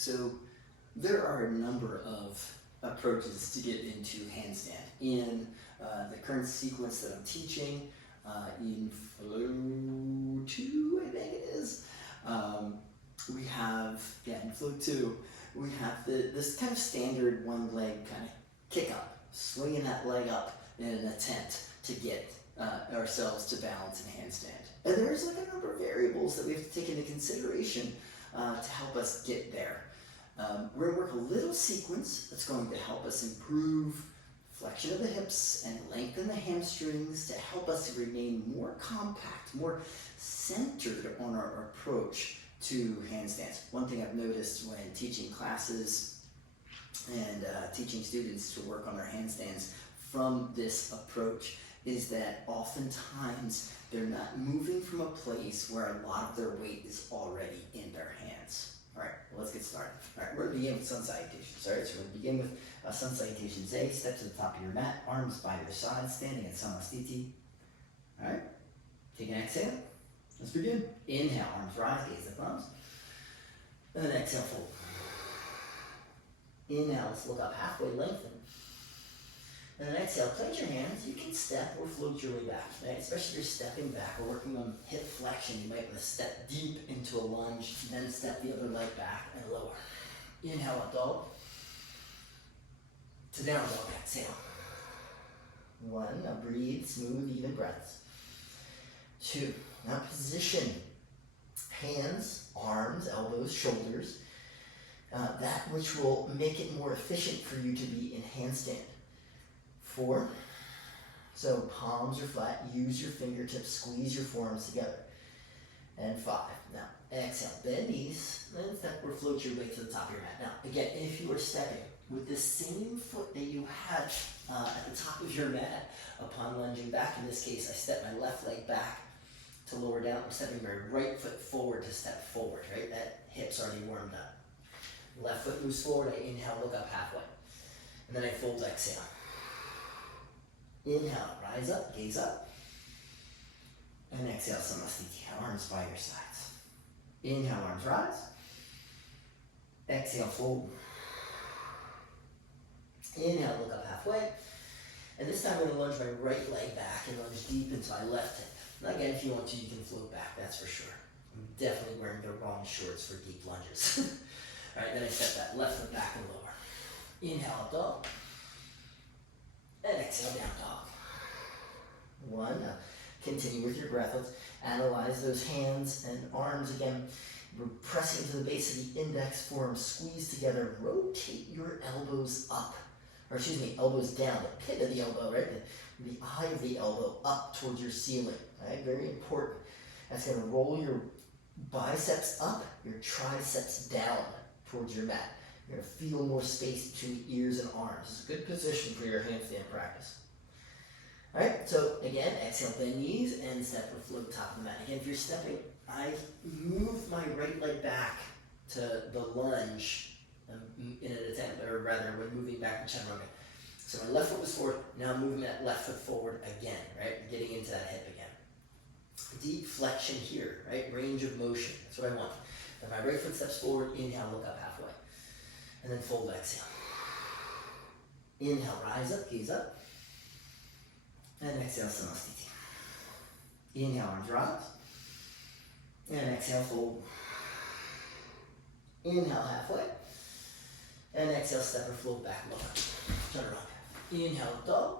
So there are a number of approaches to get into handstand. In the current sequence that I'm teaching, in flow 2, I think it is, we have, in flow 2, we have this kind of standard one leg kind of kick up, swinging that leg up in an attempt to get ourselves to balance in handstand. And there's like a number of variables that we have to take into consideration to help us get there. We're going to work a little sequence that's going to help us improve flexion of the hips and lengthen the hamstrings to help us remain more compact, more centered on our approach to handstands. One thing I've noticed when teaching classes and teaching students to work on their handstands from this approach is that oftentimes they're not moving from a place where a lot of their weight is already in their hands. All right, well, let's get started. All right, we're going to begin with sun salutations. All right, so we're going to begin with sun salutations A. Step to the top of your mat, arms by your side, standing in samastiti. All right, take an exhale. Let's begin. Inhale, arms rise, gaze the thumbs. And then exhale, fold. Inhale, let's look up halfway, lengthen. And then exhale, plant your hands. You can step or float your way back, right? Especially if you're stepping back or working on hip flexion, you might want to step deep into a lunge, then step the other leg back and lower. Inhale, up dog. To down dog, exhale. 1, now breathe, smooth, even breaths. 2, now position hands, arms, elbows, shoulders, that which will make it more efficient for you to be in handstand. 4, so palms are flat, use your fingertips, squeeze your forearms together. And 5, now exhale, bend knees, then step or float your way to the top of your mat. Now again, if you are stepping with the same foot that you had at the top of your mat upon lunging back, in this case I step my left leg back to lower down, I'm stepping my right foot forward to step forward, right? That hip's already warmed up. Left foot moves forward, I inhale, look up halfway. And then I fold, exhale. Inhale, rise up, gaze up. And exhale, samastiti, arms by your sides. Inhale, arms rise. Exhale, fold. Inhale, look up halfway. And this time I'm going to lunge my right leg back and lunge deep into my left hip. Now again, if you want to, you can float back, that's for sure. I'm definitely wearing the wrong shorts for deep lunges. All right, then I step that left foot back and lower. Inhale, up dog. And exhale, down dog. 1, now continue with your breath. Let's analyze those hands and arms again. We're pressing to the base of the index, forearms squeeze together. Rotate your elbows up, or excuse me, elbows down, the pit of the elbow, right? The eye of the elbow up towards your ceiling, right? Very important. That's going to roll your biceps up, your triceps down towards your mat. You're going to feel more space between ears and arms. It's a good position for your handstand practice. All right, so again, exhale, bend knees, and step or float top of the mat. Again, if you're stepping, I move my right leg back to the lunge in an attempt, or rather, when moving back to chaturanga. So my left foot was forward, now moving that left foot forward again, right? Getting into that hip again. Deep flexion here, right? Range of motion, that's what I want. Then my right foot steps forward, inhale, look up halfway. And then fold, exhale. Inhale, rise up, gaze up. And exhale, samastiti. Inhale, arms rise. And exhale, fold. Inhale, halfway. And exhale, step or float back, lower. Turn around. Inhale, dog.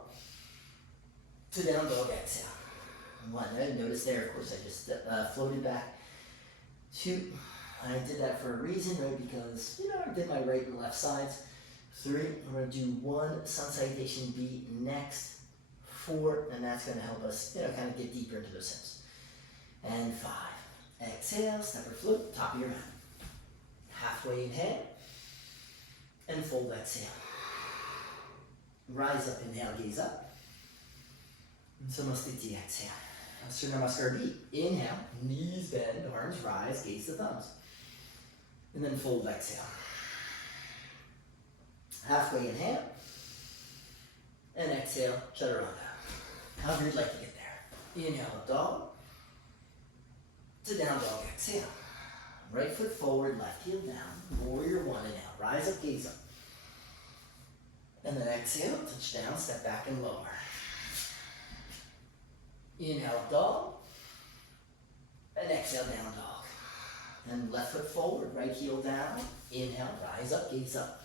To down dog, exhale. 1, right? Notice there, of course, I just floated back. 2, I did that for a reason, right? Because, I did my right and left sides. 3, I'm going to do 1 sun salutation B next. 4, and that's going to help us, kind of get deeper into those hips. And 5, exhale, step or float, top of your mat. Halfway inhale, and fold, exhale. Rise up, inhale, gaze up. And samastiti, exhale. Surya Namaskar B. Inhale, knees bend, arms rise, gaze the thumbs. And then fold, exhale. Halfway inhale. And exhale, chaturanga. However you'd like to get there. Inhale, up dog. To down dog, exhale. Right foot forward, left heel down. Warrior one, inhale. Rise up, gaze up. And then exhale, touch down, step back and lower. Inhale, up dog. And exhale, down dog. And left foot forward, right heel down. Inhale, rise up, gaze up.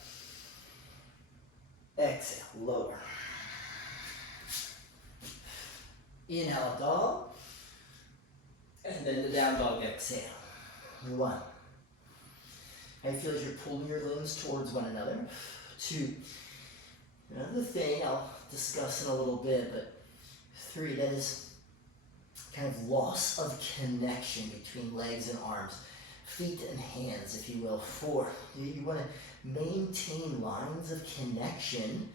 Exhale, lower. Inhale, up dog. And then the down dog, exhale. One. How you feel as you're pulling your limbs towards one another. Two. Another thing I'll discuss in a little bit, but three, that is kind of loss of connection between legs and arms, feet and hands, if you will. Four, you want to maintain lines of connection,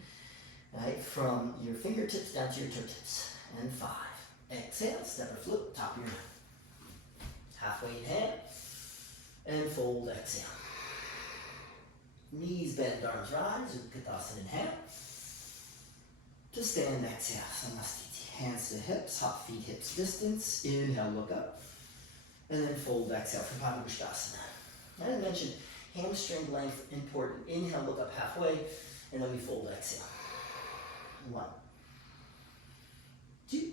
right, from your fingertips down to your toe tips. And five, exhale, step or flip, top of your mat. Halfway inhale, and fold, exhale. Knees bend, arms rise, Utkatasana, inhale. To stand, exhale, Samastiti. Hands to hips, hop feet, hips distance. Inhale, look up. And then fold, exhale for Padangusthasana. I mentioned hamstring length important. Inhale, look up halfway, and then we fold, exhale. One. Two.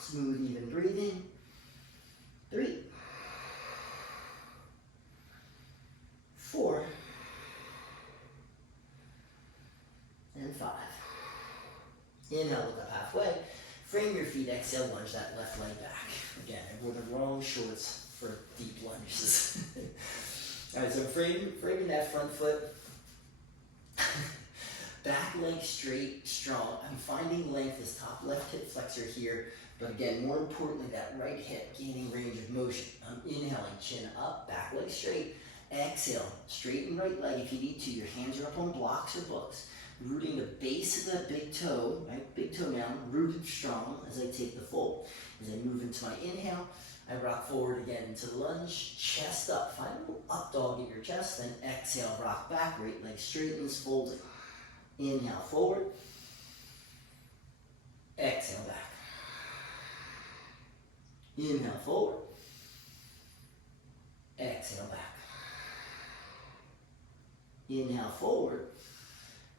Smooth, even breathing. Three. Four. And five. Inhale, look up halfway. Frame your feet, exhale, lunge that left leg back. Again, I wore the wrong shorts for deep lunges. Alright, so framing that front foot. Back leg straight, strong. I'm finding length, this top left hip flexor here. But again, more importantly, that right hip gaining range of motion. I'm inhaling, chin up, back leg straight. Exhale, straighten right leg if you need to. Your hands are up on blocks or books. Rooting the base of that big toe, right? Big toe down, rooted strong as I take the fold. As I move into my inhale, I rock forward again into the lunge, chest up. Find a little up dog in your chest, then exhale, rock back, right leg straightens, folding. Inhale, forward. Exhale, back. Inhale, forward. Exhale, back. Inhale, forward.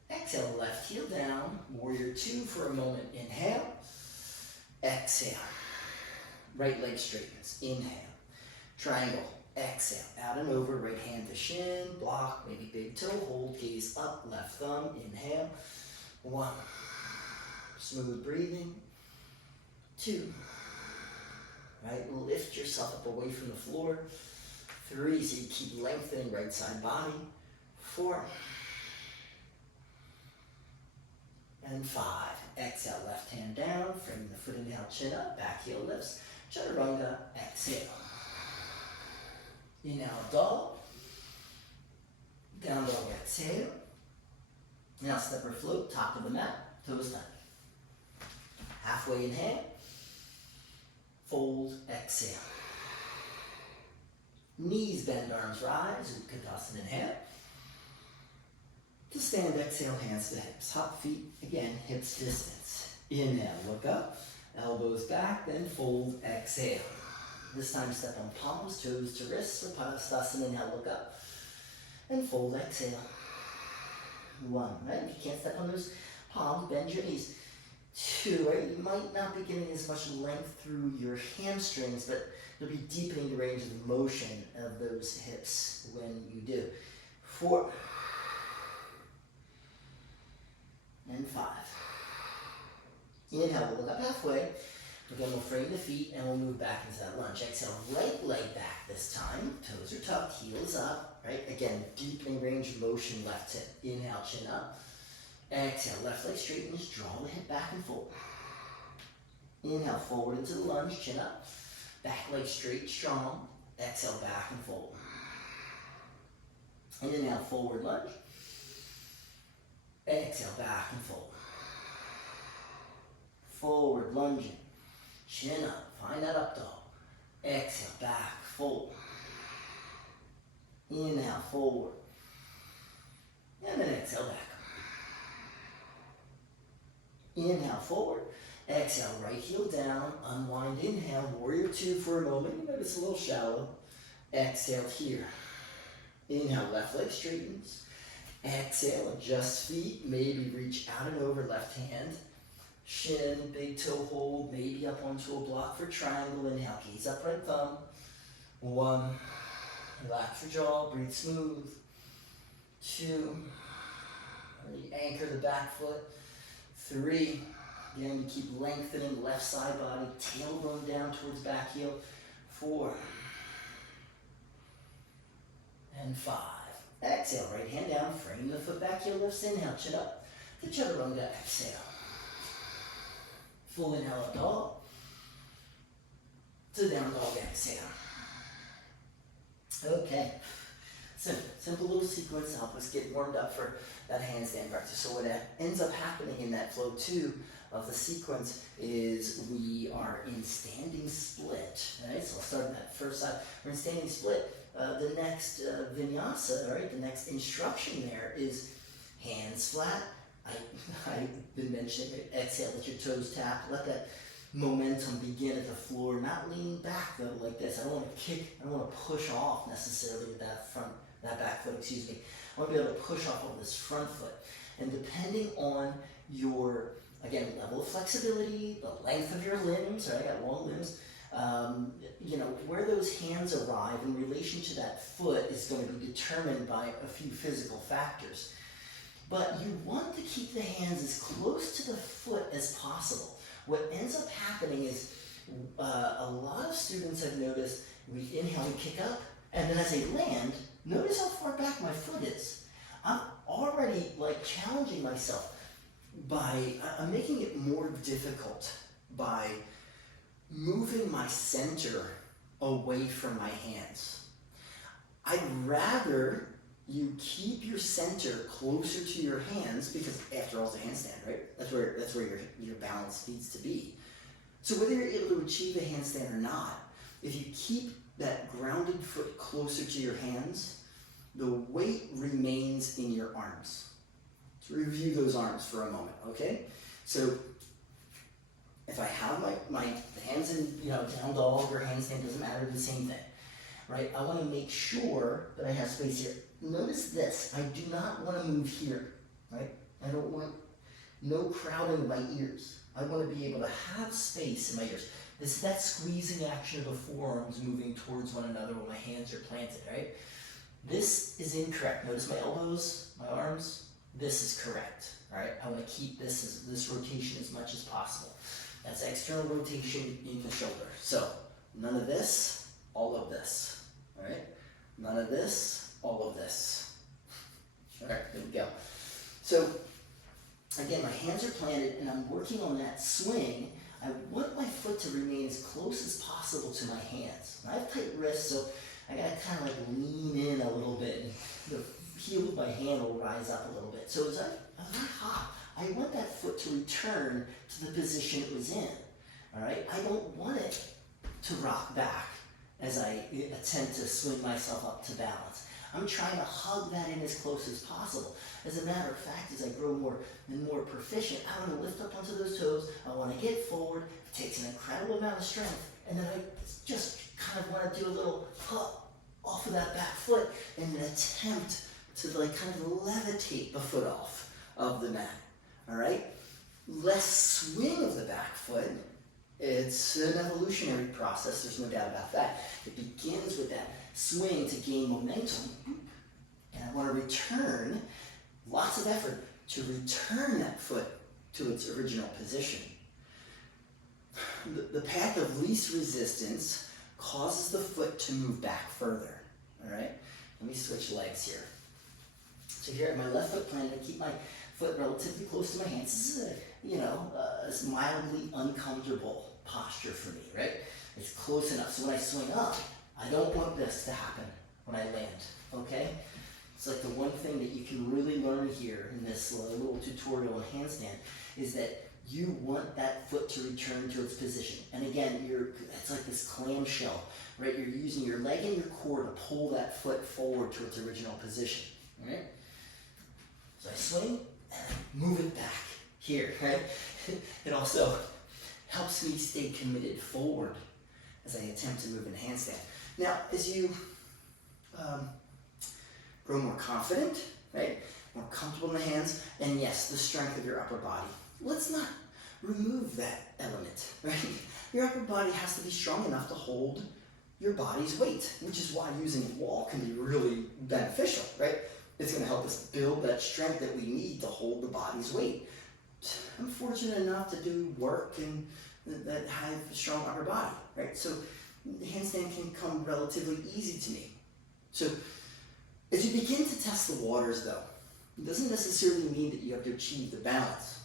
Exhale, left heel down. Warrior two for a moment. Inhale. Exhale. Right leg straightens. Inhale. Triangle. Exhale. Out and over. Right hand to shin. Block. Maybe big toe. Hold. Gaze up. Left thumb. Inhale. One. Smooth breathing. Two. Right. Lift yourself up away from the floor. Three. So you keep lengthening right side body. Four. And five. Exhale, left hand down, frame the foot, inhale, chin up, back heel lifts, chaturanga, exhale. Inhale, dog. Down dog, exhale. Now step or float, top of the mat, toes down. Halfway inhale. Fold, exhale. Knees bend, arms rise, Utkatasana, inhale. To stand, exhale, hands to hips. Hop feet, again, hips distance. Inhale, look up, elbows back, then fold, exhale. This time step on palms, toes to wrists for Padangusthasana. Inhale, look up, and fold, exhale. One, right? If you can't step on those palms, bend your knees. Two, right? You might not be getting as much length through your hamstrings, but you'll be deepening the range of motion of those hips when you do. Four. And five. Inhale, we'll look up halfway. Again, we'll frame the feet and we'll move back into that lunge. Exhale, right leg back this time. Toes are tucked, heels up, right? Again, deepening range of motion, left hip. Inhale, chin up. Exhale, left leg straightens, draw the hip back and forward. Inhale, forward into the lunge, chin up. Back leg straight, strong. Exhale, back and forward. And inhale, forward lunge. Exhale, back and forward. Forward, lunging. Chin up, find that up dog. Exhale, back, forward. Inhale, forward. And then exhale, back. Inhale, forward. Exhale, right heel down. Unwind, inhale. Warrior two for a moment. You notice a little shallow. Exhale here. Inhale, left leg straightens. Exhale, adjust feet, maybe reach out and over left hand. Shin, big toe hold, maybe up onto a block for triangle. Inhale, gaze up, right thumb. 1, relax your jaw, breathe smooth. 2, anchor the back foot. 3, again, we keep lengthening left side body, tailbone down towards back heel. 4, and 5. Exhale, right hand down, frame the foot back, heel lifts, inhale, chin up to chaturanga, exhale. Full inhale, up dog, to down dog, exhale. Okay, simple little sequence to help us get warmed up for that handstand practice. So what ends up happening in that flow 2 of the sequence is we are in standing split, right? So I'll start on that first side. We're in standing split. The next vinyasa, right? The next instruction there is hands flat. I've been mentioning it. Exhale, let your toes tap. Let that momentum begin at the floor. Not leaning back though, like this. I don't want to kick. I don't want to push off necessarily with that back foot. Excuse me. I want to be able to push off of this front foot. And depending on your, again, level of flexibility, the length of your limbs, right? I got long limbs. Where those hands arrive in relation to that foot is going to be determined by a few physical factors. But you want to keep the hands as close to the foot as possible. What ends up happening is a lot of students have noticed we inhale and kick up, and then as they land, notice how far back my foot is. I'm already challenging myself I'm making it more difficult by moving my center away from my hands. I'd rather you keep your center closer to your hands because after all it's a handstand, right? That's where your balance needs to be. So whether you're able to achieve a handstand or not, if you keep that grounded foot closer to your hands, the weight remains in your arms. Let's review those arms for a moment, okay? So if I have my hands in down dog or handstand, doesn't matter, the same thing, right? I want to make sure that I have space here. Notice this, I do not want to move here, right? I don't want no crowding of my ears. I want to be able to have space in my ears. This is that squeezing action of the forearms moving towards one another when my hands are planted, right? This is incorrect. Notice my elbows, my arms. This is correct, all right? I want to keep this rotation as much as possible. That's external rotation in the shoulder. So none of this, all of this, all right? None of this, all of this. All right, there we go. So again, my hands are planted and I'm working on that swing. I want my foot to remain as close as possible to my hands. And I have tight wrists, so I gotta kind of lean in a little bit. And the heel of my hand will rise up a little bit. So as I hop, I want that foot to return to the position it was in. All right, I don't want it to rock back as I attempt to swing myself up to balance. I'm trying to hug that in as close as possible. As a matter of fact, as I grow more and more proficient, I want to lift up onto those toes. I want to get forward. It takes an incredible amount of strength. And then I just kind of want to do a little hop off of that back foot and then attempt to kind of levitate the foot off of the mat. All right? Less swing of the back foot. It's an evolutionary process, there's no doubt about that. It begins with that swing to gain momentum, and I want to return, lots of effort, to return that foot to its original position. The path of least resistance causes the foot to move back further, all right? Let me switch legs here. So here, my left foot planted, I keep my foot relatively close to my hands. This is a mildly uncomfortable posture for me, right? It's close enough. So when I swing up, I don't want this to happen when I land, okay? It's like the one thing that you can really learn here in this little tutorial on handstand is that you want that foot to return to its position. And again, it's like this clamshell, right? You're using your leg and your core to pull that foot forward to its original position, all right? So I swing and I move it back here, right? It also helps me stay committed forward as I attempt to move in handstand. Now, as you grow more confident, right? More comfortable in the hands, and yes, the strength of your upper body. Let's not remove that element, right? Your upper body has to be strong enough to hold your body's weight, which is why using a wall can be really beneficial, right? It's going to help us build that strength that we need to hold the body's weight. I'm fortunate enough to do work and that have a strong upper body, right? So the handstand can come relatively easy to me. So as you begin to test the waters though, it doesn't necessarily mean that you have to achieve the balance.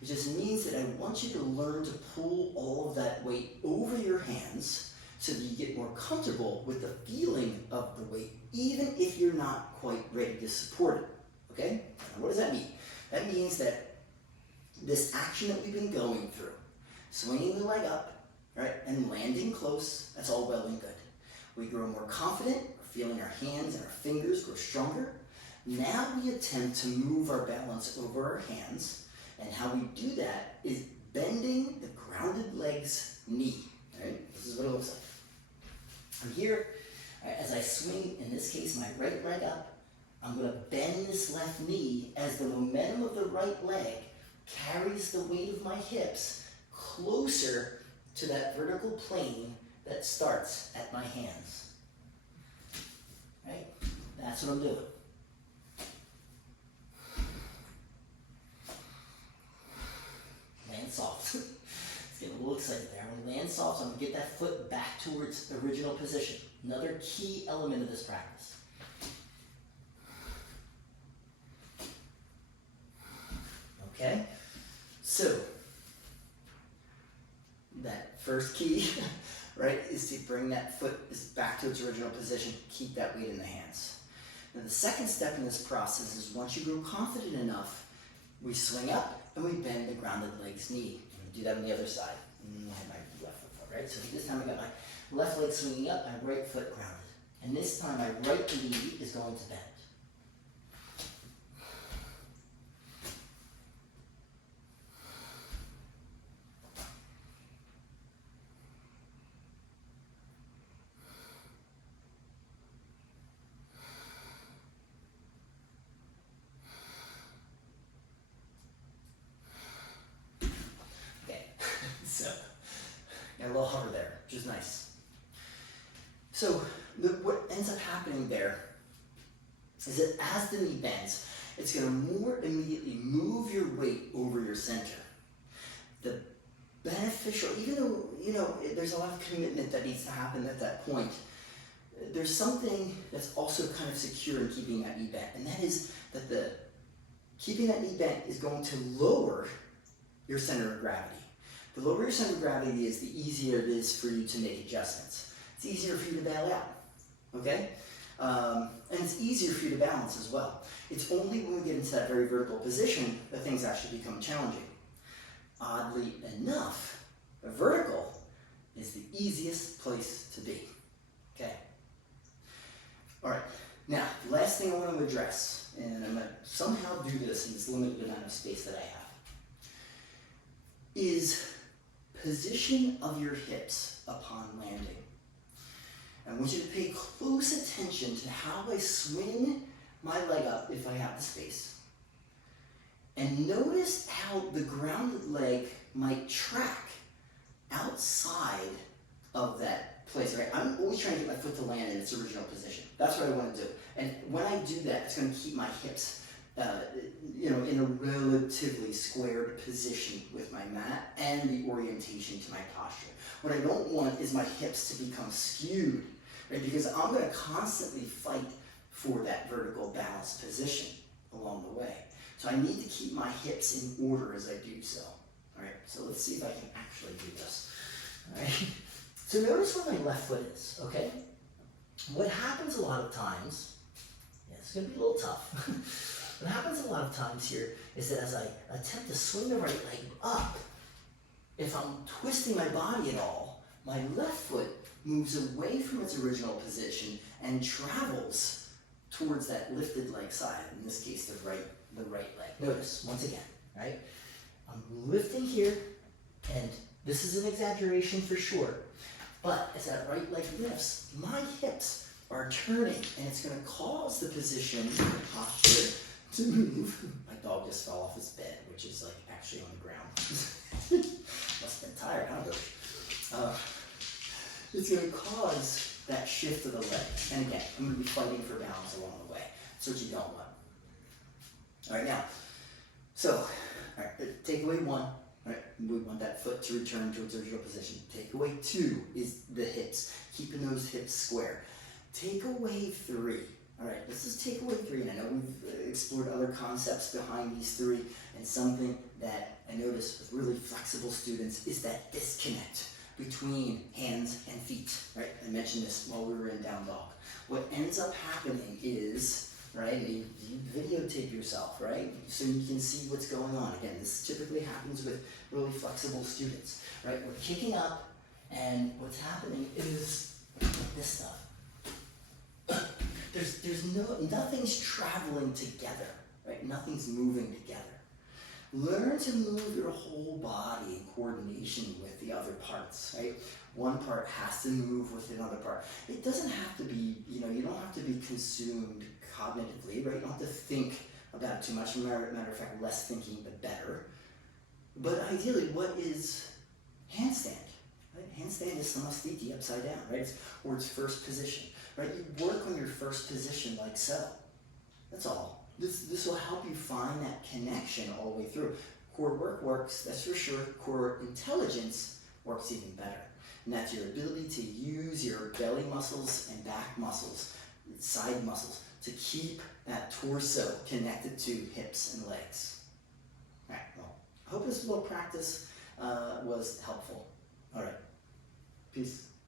It just means that I want you to learn to pull all of that weight over your hands so that you get more comfortable with the feeling of the weight, even if you're not quite ready to support it, okay? Now, what does that mean? That means that this action that we've been going through, swinging the leg up, right, and landing close, that's all well and good. We grow more confident, we're feeling our hands and our fingers grow stronger. Now we attempt to move our balance over our hands, and how we do that is bending the grounded leg's knee, right? This is what it looks like. I'm here, right, as I swing, in this case, my right leg up, I'm going to bend this left knee as the momentum of the right leg carries the weight of my hips closer to that vertical plane that starts at my hands. Right? That's what I'm doing. Land soft. It's getting a little excited there. I'm going to land soft, so I'm going to get that foot back towards the original position. Another key element of this practice. Okay? So, that first key, right, is to bring that foot back to its original position, keep that weight in the hands. Now the second step in this process is once you grow confident enough, we swing up and we bend the grounded leg's knee. I'm going to do that on the other side. I have my left foot forward, right? So this time I got my left leg swinging up, my right foot grounded. And this time my right knee is going to bend. Got a little hover there, which is nice. So what ends up happening there is that as the knee bends, it's going to more immediately move your weight over your center. The beneficial, even though, there's a lot of commitment that needs to happen at that point, there's something that's also kind of secure in keeping that knee bent, and that is that keeping that knee bent is going to lower your center of gravity. The lower your center of gravity is, the easier it is for you to make adjustments. It's easier for you to bail out, okay? And it's easier for you to balance as well. It's only when we get into that very vertical position that things actually become challenging. Oddly enough, the vertical is the easiest place to be, okay? All right, now, the last thing I want to address, and I'm going to somehow do this in this limited amount of space that I have, is position of your hips upon landing. I want you to pay close attention to how I swing my leg up if I have the space. And notice how the grounded leg might track outside of that place, right? I'm always trying to get my foot to land in its original position. That's what I want to do. And when I do that, it's going to keep my hips in a relatively squared position with my mat and the orientation to my posture. What I don't want is my hips to become skewed, right? Because I'm going to constantly fight for that vertical balanced position along the way. So I need to keep my hips in order as I do so. All right, so let's see if I can actually do this. All right. So notice where my left foot is, okay? What happens a lot of times, it's going to be a little tough. What happens a lot of times here is that as I attempt to swing the right leg up, if I'm twisting my body at all, my left foot moves away from its original position and travels towards that lifted leg side, in this case the right leg. Notice, once again, right? I'm lifting here, and this is an exaggeration for sure, but as that right leg lifts, my hips are turning, and it's going to cause the position, the posture, to move. My dog just fell off his bed, which is like actually on the ground. Must have been tired, huh? It's going to cause that shift of the leg. And again, I'm going to be fighting for balance along the way. That's what you don't want. All right, now, so, all right, takeaway 1. All right, we want that foot to return to its original position. Takeaway 2 is the hips, keeping those hips square. Takeaway 3. All right, this is takeaway 3, and I know we've explored other concepts behind these 3, and something that I notice with really flexible students is that disconnect between hands and feet, right? I mentioned this while we were in down dog. What ends up happening is, right, you videotape yourself, right? So you can see what's going on. Again, this typically happens with really flexible students, right? We're kicking up, and what's happening is this stuff. Nothing's traveling together, right? Nothing's moving together. Learn to move your whole body in coordination with the other parts, right? One part has to move with another part. It doesn't have to be, you don't have to be consumed cognitively, right? You don't have to think about it too much. Matter of fact, less thinking, the better. But ideally, what is handstand? Right? Handstand is samastiti, upside down, right? Or it's first position, right? You work on your first position like so. That's all. This will help you find that connection all the way through. Core work works, that's for sure. Core intelligence works even better. And that's your ability to use your belly muscles and back muscles, side muscles, to keep that torso connected to hips and legs. All right, well, I hope this little practice was helpful. All right, peace.